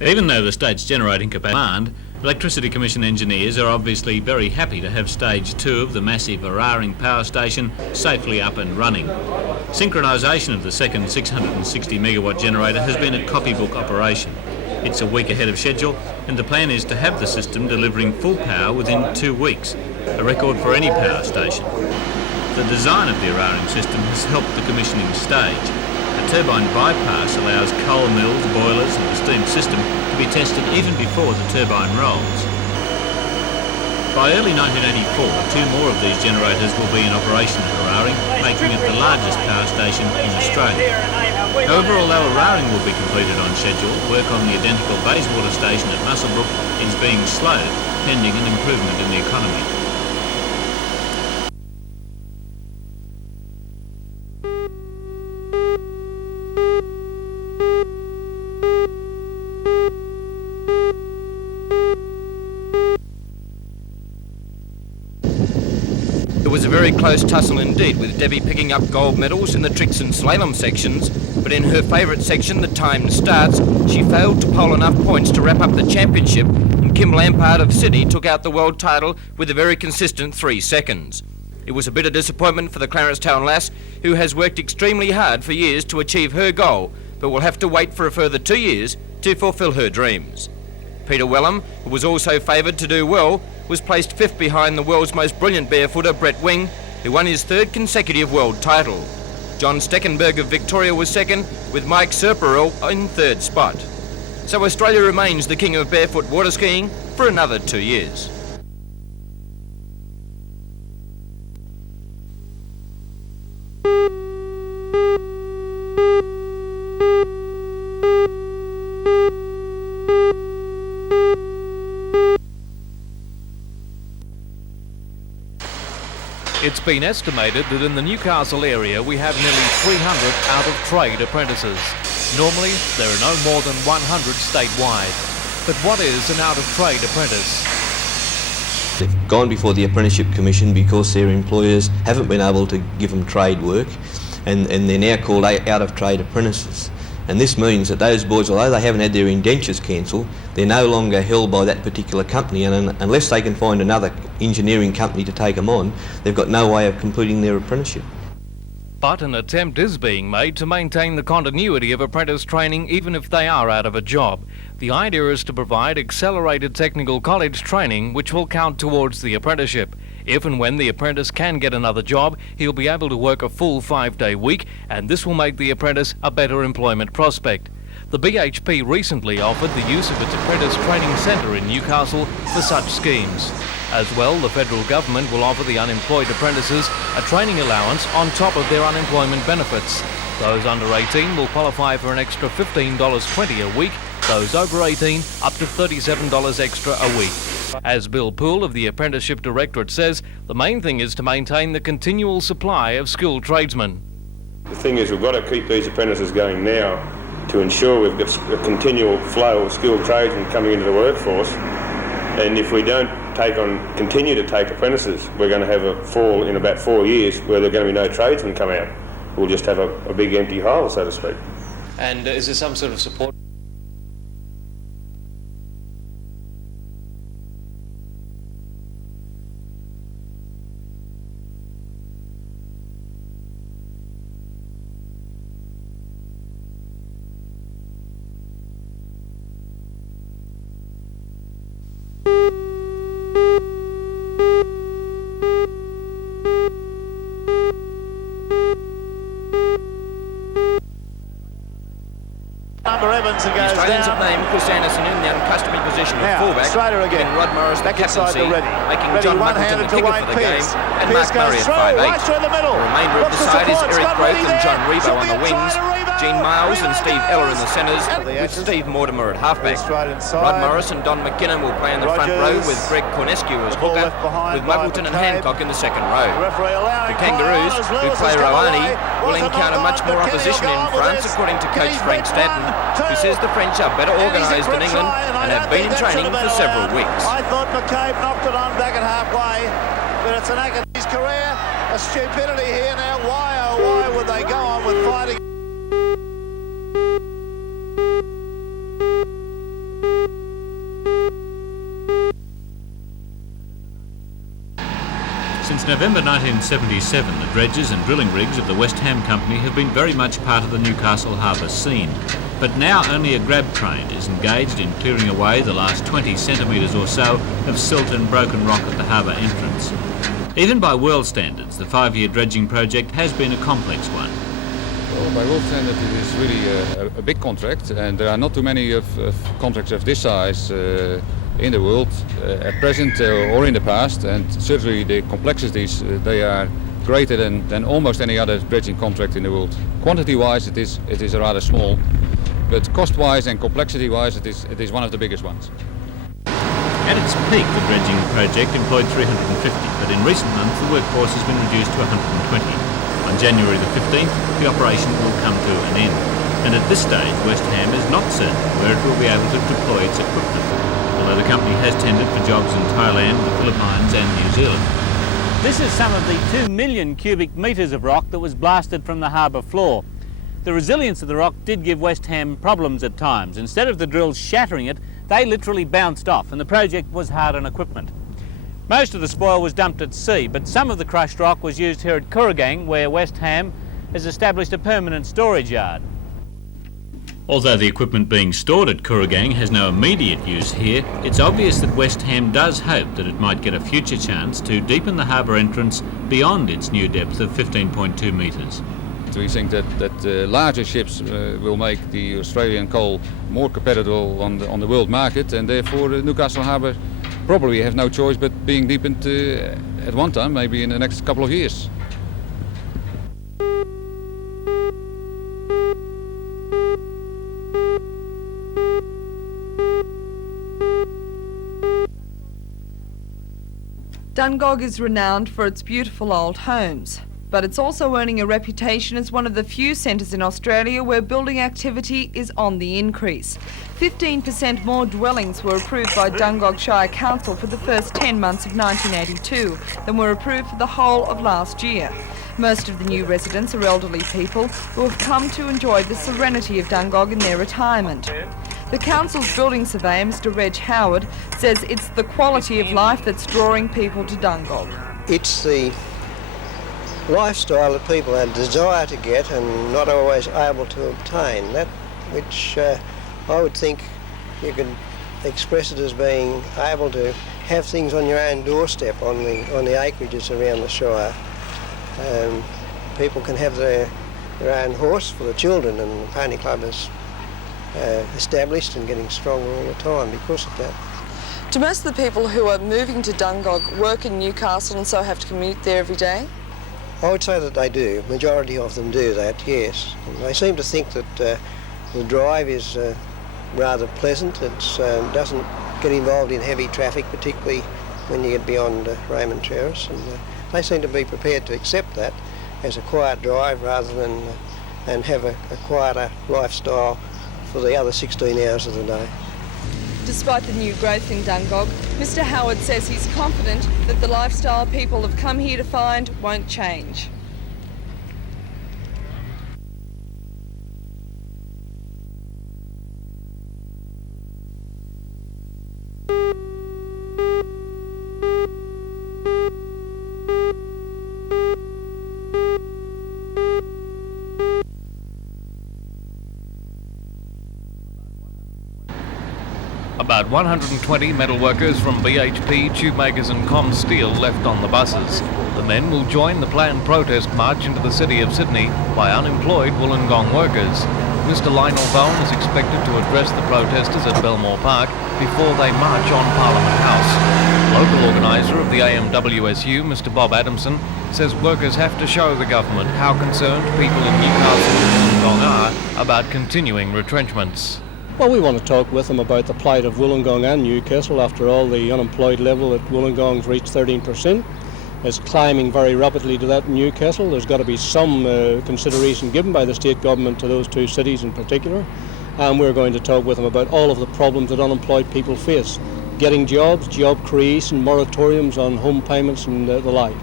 Even though the state's generating capacity, Electricity Commission engineers are obviously very happy to have stage 2 of the massive Araring power station safely up and running. Synchronisation of the second 660 megawatt generator has been a copybook operation. It's a week ahead of schedule, and the plan is to have the system delivering full power within 2 weeks, a record for any power station. The design of the Araring system has helped the commissioning stage. A turbine bypass allows coal mills, boilers and the steam system to be tested even before the turbine rolls. By early 1984, 2 more of these generators will be in operation at Araring, making it the largest power station in Australia. However, although Araring will be completed on schedule, work on the identical Bayswater station at Muswellbrook is being slowed, pending an improvement in the economy. It was a very close tussle indeed, with Debbie picking up gold medals in the tricks and slalom sections, but in her favourite section, the timed starts, she failed to poll enough points to wrap up the championship, and Kim Lampard of Sydney took out the world title with a very consistent 3 seconds. It was a bitter disappointment for the Clarencetown lass, who has worked extremely hard for years to achieve her goal, but will have to wait for a further 2 years to fulfil her dreams. Peter Wellham, who was also favoured to do well, was placed 5th behind the world's most brilliant barefooter, Brett Wing, who won his 3rd consecutive world title. John Steckenberg of Victoria was 2nd, with Mike Serperl in 3rd spot. So Australia remains the king of barefoot water skiing for another 2 years. It's been estimated that in the Newcastle area we have nearly 300 out-of-trade apprentices. Normally, there are no more than 100 statewide. But what is an out-of-trade apprentice? They've gone before the Apprenticeship Commission because their employers haven't been able to give them trade work, and they're now called out-of-trade apprentices. And this means that those boys, although they haven't had their indentures cancelled, they're no longer held by that particular company, and unless they can find another engineering company to take them on, they've got no way of completing their apprenticeship. But an attempt is being made to maintain the continuity of apprentice training even if they are out of a job. The idea is to provide accelerated technical college training which will count towards the apprenticeship. If and when the apprentice can get another job, he'll be able to work a full 5-day week, and this will make the apprentice a better employment prospect. The BHP recently offered the use of its apprentice training centre in Newcastle for such schemes. As well, the federal government will offer the unemployed apprentices a training allowance on top of their unemployment benefits. Those under 18 will qualify for an extra $15.20 a week, those over 18 up to $37 extra a week. As Bill Poole of the Apprenticeship Directorate says, the main thing is to maintain the continual supply of skilled tradesmen. The thing is, we've got to keep these apprentices going now to ensure we've got a continual flow of skilled tradesmen coming into the workforce. And if we don't continue to take apprentices, we're going to have a fall in about 4 years where there are going to be no tradesmen come out. We'll just have a big empty hole, so to speak. And is there some sort of support? Evans and The goes Australians down. have named Chris Anderson in the uncustomary position of Now, fullback, Strader again. giving Rod Morris the Back inside captaincy, to Reddy. making Reddy John Muckleton one-handed the to kicker Wayne for the game, Pearce. and Pearce Mark Murray goes at through, 5'8". right through the middle. The remainder of Looks the for side is support. Eric Scott Groth Reddy and John there. Rebo Should on be the a wings, try to rebound. Gene Miles and Steve Eller in the centres, And the with action. Steve Mortimer at halfback. Straight inside. Rod Morris and Don McKinnon will play in the front row, Rogers. with Greg Cornescu as The ball hooker, left behind with by Muggleton and McCabe. Hancock in the second The row. referee allowing The Kangaroos, Lewis who has play come Rouhani, away. will Was a encounter knock much on, more but Kenny opposition will in go on with France, this. according to coach Kenny's Frank picked Statton, who 1, 2. says the French are better And he's in organised for than a England try, and I have don't been think in that should training have for been several allowed. weeks. I thought McCabe knocked it on back at halfway, but it's an act of his career. A stupidity here now. Why, oh why would they go on with fighting? Since November 1977, the dredgers and drilling rigs of the West Ham Company have been very much part of the Newcastle harbour scene. But now only a grab train is engaged in clearing away the last 20 centimetres or so of silt and broken rock at the harbour entrance. Even by world standards, the 5-year dredging project has been a complex one. Well, by world standard it is really a big contract, and there are not too many of contracts of this size in the world at present or in the past, and certainly the complexities they are greater than almost any other dredging contract in the world. Quantity-wise it is rather small, but cost-wise and complexity-wise it is one of the biggest ones. At its peak, the dredging project employed 350, but in recent months the workforce has been reduced to 120. On January the 15th, the operation will come to an end, and at this stage West Ham is not certain where it will be able to deploy its equipment, although the company has tendered for jobs in Thailand, the Philippines and New Zealand. This is some of the 2 million cubic metres of rock that was blasted from the harbour floor. The resilience of the rock did give West Ham problems at times. Instead of the drills shattering it, they literally bounced off, and the project was hard on equipment. Most of the spoil was dumped at sea, but some of the crushed rock was used here at Kooragang, where West Ham has established a permanent storage yard. Although the equipment being stored at Kooragang has no immediate use here, it's obvious that West Ham does hope that it might get a future chance to deepen the harbour entrance beyond its new depth of 15.2 metres. We think that larger ships will make the Australian coal more competitive on the world market, and therefore Newcastle Harbour probably have no choice but being deepened at one time, maybe in the next couple of years. Dungog is renowned for its beautiful old homes, but it's also earning a reputation as one of the few centres in Australia where building activity is on the increase. 15% more dwellings were approved by Dungog Shire Council for the first 10 months of 1982 than were approved for the whole of last year. Most of the new residents are elderly people who have come to enjoy the serenity of Dungog in their retirement. The council's building surveyor, Mr. Reg Howard, says it's the quality of life that's drawing people to Dungog. It's the lifestyle that people have desire to get and not always able to obtain. That which I would think you could express it as being able to have things on your own doorstep on the acreages around the Shire. People can have their own horse for the children, and the pony club is established and getting stronger all the time because of that. Do most of the people who are moving to Dungog work in Newcastle and so have to commute there every day? I would say that they do. Majority of them do that, yes. And they seem to think that the drive is rather pleasant. It doesn't get involved in heavy traffic, particularly when you get beyond Raymond Terrace. And they seem to be prepared to accept that as a quiet drive rather than have a quieter lifestyle for the other 16 hours of the day. Despite the new growth in Dungog, Mr. Howard says he's confident that the lifestyle people have come here to find won't change. About 120 metal workers from BHP, Tubemakers and Comsteel left on the buses. The men will join the planned protest march into the city of Sydney by unemployed Wollongong workers. Mr. Lionel Bowen is expected to address the protesters at Belmore Park before they march on Parliament House. Local organiser of the AMWSU, Mr. Bob Adamson, says workers have to show the government how concerned people in Newcastle and Wollongong are about continuing retrenchments. Well, we want to talk with them about the plight of Wollongong and Newcastle. After all, the unemployed level at Wollongong's reached 13%. It's climbing very rapidly to that in Newcastle. There's got to be some consideration given by the state government to those two cities in particular. And we're going to talk with them about all of the problems that unemployed people face. Getting jobs, job creation, moratoriums on home payments and the like.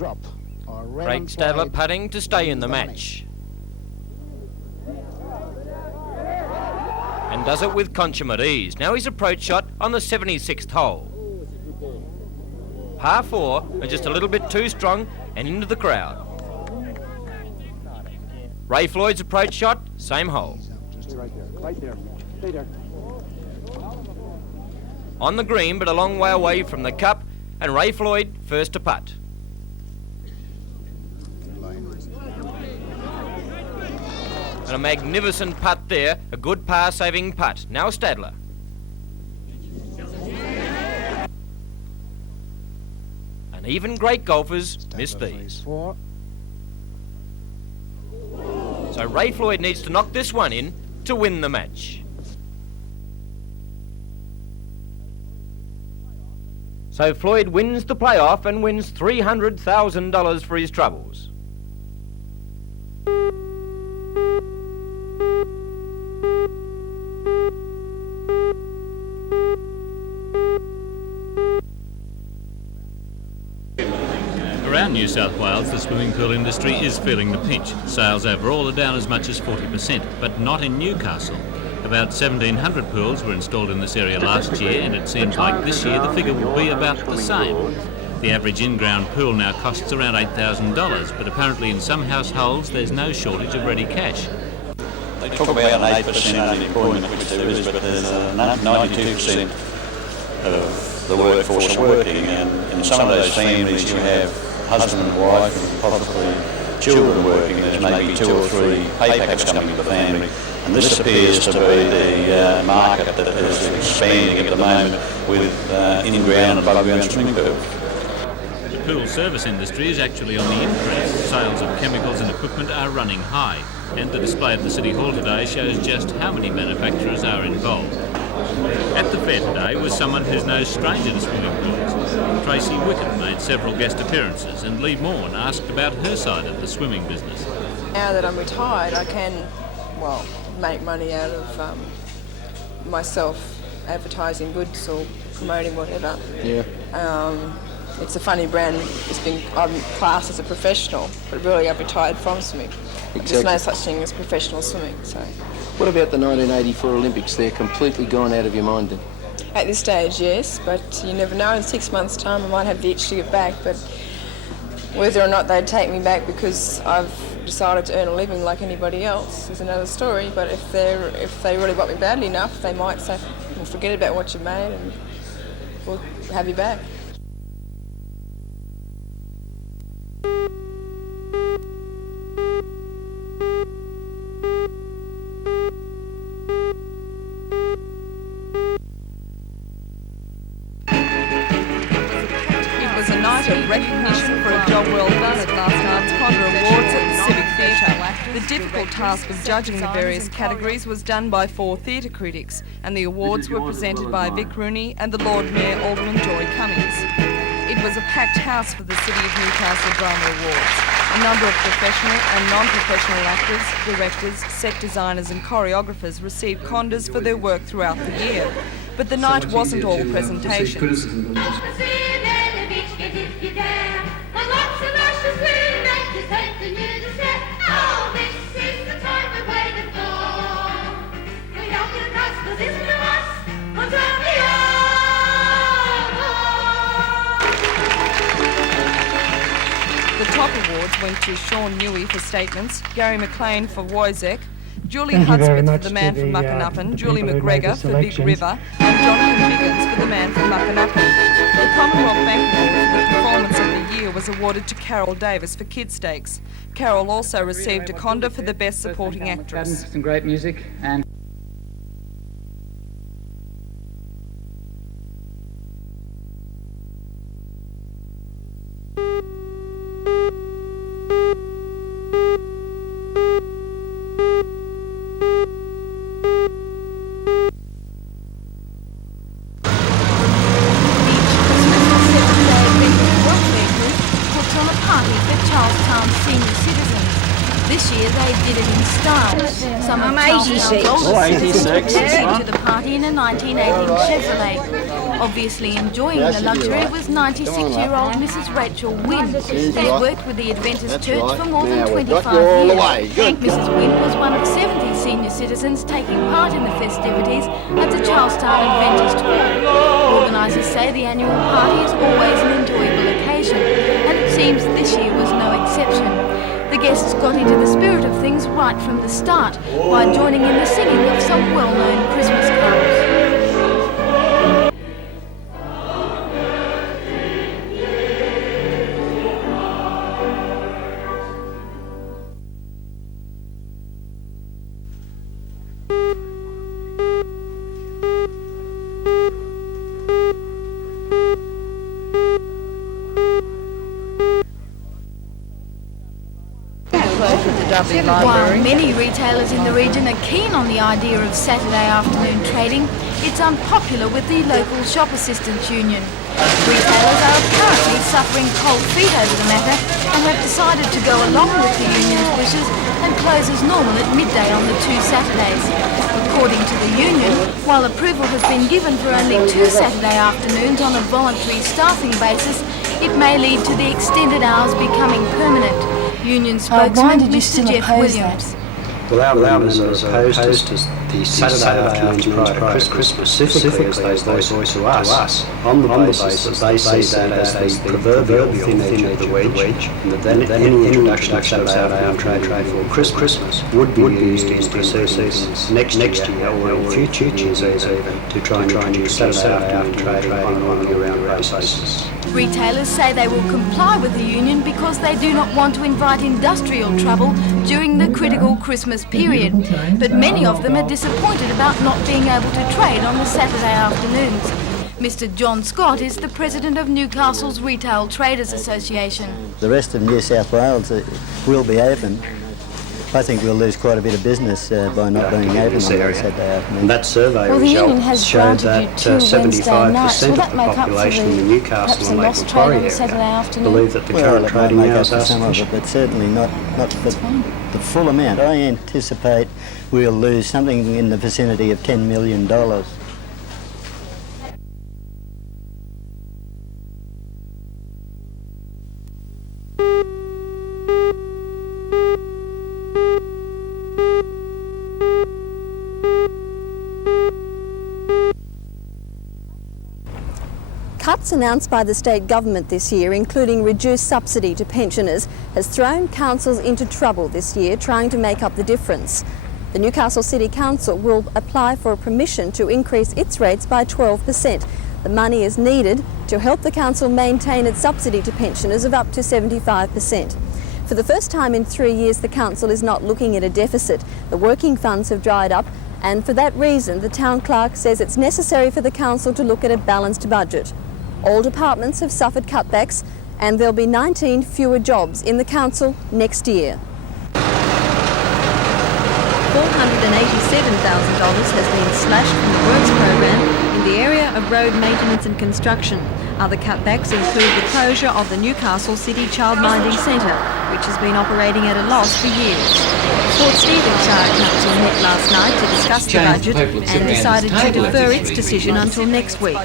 drop. Craig Stadler putting to stay in the match. And does it with consummate ease. Now his approach shot on the 76th hole. Par 4, and just a little bit too strong and into the crowd. Ray Floyd's approach shot, same hole. Right there. Stay there. On the green, but a long way away from the cup, and Ray Floyd first to putt. And a magnificent putt there, a good par-saving putt. Now Stadler. And even great golfers miss these. So Ray Floyd needs to knock this one in to win the match. So Floyd wins the playoff and wins $300,000 for his troubles. Around New South Wales, the swimming pool industry is feeling the pinch. Sales overall are down as much as 40%, but not in Newcastle. About 1,700 pools were installed in this area last year, and it seems like this year the figure will be about the same. The average in-ground pool now costs around $8,000, but apparently in some households there's no shortage of ready cash. They talk about an 8% unemployment, which there is, but there's 92% of the workforce are working, and in some of those families you have husband and wife and possibly children working. There's maybe 2 or 3 pay packets coming to the family, and this appears to be the market that is expanding at the moment with in-ground and above-ground swimming pools. The pool service industry is actually on the increase. Sales of chemicals and equipment are running high, and the display at the City Hall today shows just how many manufacturers are involved. At the fair today was someone who's no stranger to swimming pools. Tracy Wickett made several guest appearances, and Lee Morn asked about her side of the swimming business. Now that I'm retired, I can, well, make money out of myself advertising goods or promoting whatever. Yeah. It's a funny brand. I'm classed as a professional, but really I've retired from swimming. Exactly. There's no such thing as professional swimming. So. What about the 1984 Olympics? They're completely gone out of your mind then? At this stage, yes, but you never know. In 6 months' time, I might have the itch to get back. But whether or not they'd take me back because I've decided to earn a living like anybody else is another story. But if they really want me badly enough, they might say, well, forget about what you made and we'll have you back. It was a night of recognition for a job well done at last night's Condor Awards at the Civic Theatre. The difficult task of judging the various categories was done by 4 theatre critics, and the awards were presented by Vic Rooney and the Lord Mayor Alderman Joy Cummings. It was a packed house for the City of Newcastle Drama Awards. A number of professional and non-professional actors, directors, set designers and choreographers received Condors for their work throughout the year. But the night wasn't all presentations. The top awards went to Sean Newey for Statements, Gary McLean for Woyzek, Julie Hudspeth for The Man from Muckanuppin, Julie McGregor for Big River, and Jonathan Biggins for The Man from Muckanuppin. The Commonwealth Bank Award for the Performance of the Year was awarded to Carol Davis for Kid Stakes. Carol also received a Condor for the Best Supporting Actress. Some great music and This year they did it in style. Some of Charlestown's oldest citizens came to the party in a 1918 Chevrolet. Obviously enjoying the luxury was 96-year-old Mrs. Rachel Wynne, who's worked with the Adventist Church for more than 25 years. Mrs. Wynne was one of 70 senior citizens taking part in the festivities at the Charlestown Adventist Hall. Organisers say the annual party is always an enjoyable occasion, and it seems this year was no exception. The guests got into the spirit of things right from the start by joining in the singing of some well-known Christmas carols. While many retailers in the region are keen on the idea of Saturday afternoon trading, it's unpopular with the local Shop Assistants Union. Retailers are apparently suffering cold feet over the matter and have decided to go along with the union's wishes and close as normal at midday on the 2 Saturdays. According to the union, while approval has been given for only 2 Saturday afternoons on a voluntary staffing basis, it may lead to the extended hours becoming permanent. Union spokesman Mr. Jeff Williams. Well, our members are opposed to the Saturday afternoon prior to Christmas, specifically as they voice to us, on the basis that they see that as the proverbial thin edge of the wedge, and that then any introduction of Saturday afternoon trade for Christmas would be used in proceedings next year or in future years even to try and introduce Saturday afternoon trade on an all-year-round basis. Retailers say they will comply with the union because they do not want to invite industrial trouble during the critical Christmas period. But many of them are disappointed about not being able to trade on the Saturday afternoons. Mr. John Scott is the president of Newcastle's Retail Traders Association. The rest of New South Wales will be open. I think we'll lose quite a bit of business by not being open on Saturday afternoon. And that survey result showed that 75% of the population in the Newcastle and local Torres area believe that the current trading hours are sufficient. But certainly not for the full amount. I anticipate we'll lose something in the vicinity of $10 million. Cuts announced by the state government this year, including reduced subsidy to pensioners, has thrown councils into trouble this year trying to make up the difference. The Newcastle City Council will apply for a permission to increase its rates by 12%. The money is needed to help the council maintain its subsidy to pensioners of up to 75%. For the first time in 3 years, the council is not looking at a deficit. The working funds have dried up, and for that reason, the town clerk says it's necessary for the council to look at a balanced budget. All departments have suffered cutbacks, and there'll be 19 fewer jobs in the council next year. $487,000 has been slashed from the works program in the area of road maintenance and construction. Other cutbacks include the closure of the Newcastle City Childminding Centre, which has been operating at a loss for years. Port Stephens Shire Council met last night to discuss the budget and decided to defer its decision until next week.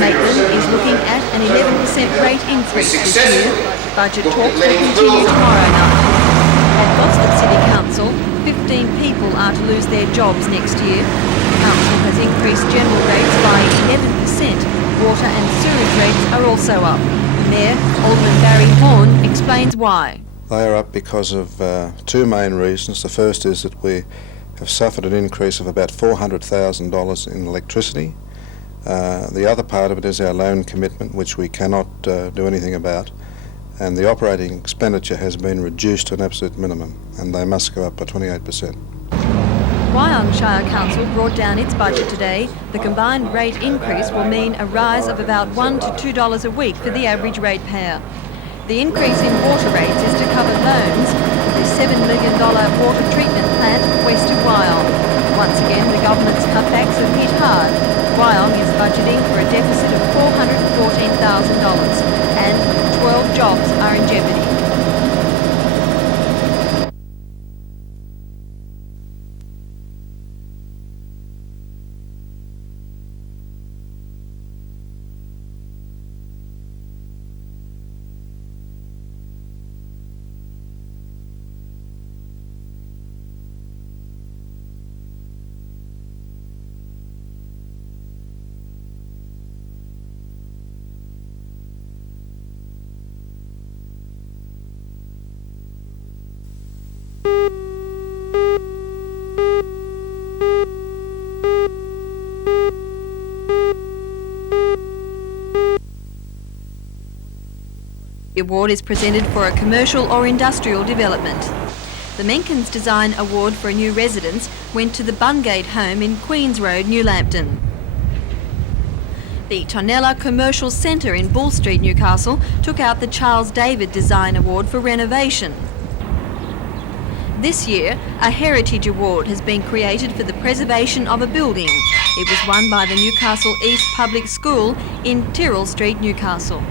Maitland is looking at an 11% rate increase this year. Budget talks will continue tomorrow night. At Gosford City Council, 15 people are to lose their jobs next year. The council has increased general rates by 11%. Water and sewage rates are also up. Mayor Alderman Barry Horn explains why. They are up because of two main reasons. The first is that we have suffered an increase of about $400,000 in electricity. The other part of it is our loan commitment, which we cannot do anything about. And the operating expenditure has been reduced to an absolute minimum, and they must go up by 28%. Wyong Shire Council brought down its budget today. The combined rate increase will mean a rise of about $1 to $2 a week for the average ratepayer. The increase in water rates is to cover loans for the $7 million water treatment plant west of Wyong. Once again, the government's cutbacks have hit hard. Wyong is budgeting for a deficit of $414,000 and 12 jobs are in jeopardy. The award is presented for a commercial or industrial development. The Menkins Design Award for a new residence went to the Bungate home in Queens Road, Newlambton. The Tonella Commercial Centre in Bull Street, Newcastle took out the Charles David Design Award for renovation. This year, a Heritage Award has been created for the preservation of a building. It was won by the Newcastle East Public School in Tyrrell Street, Newcastle.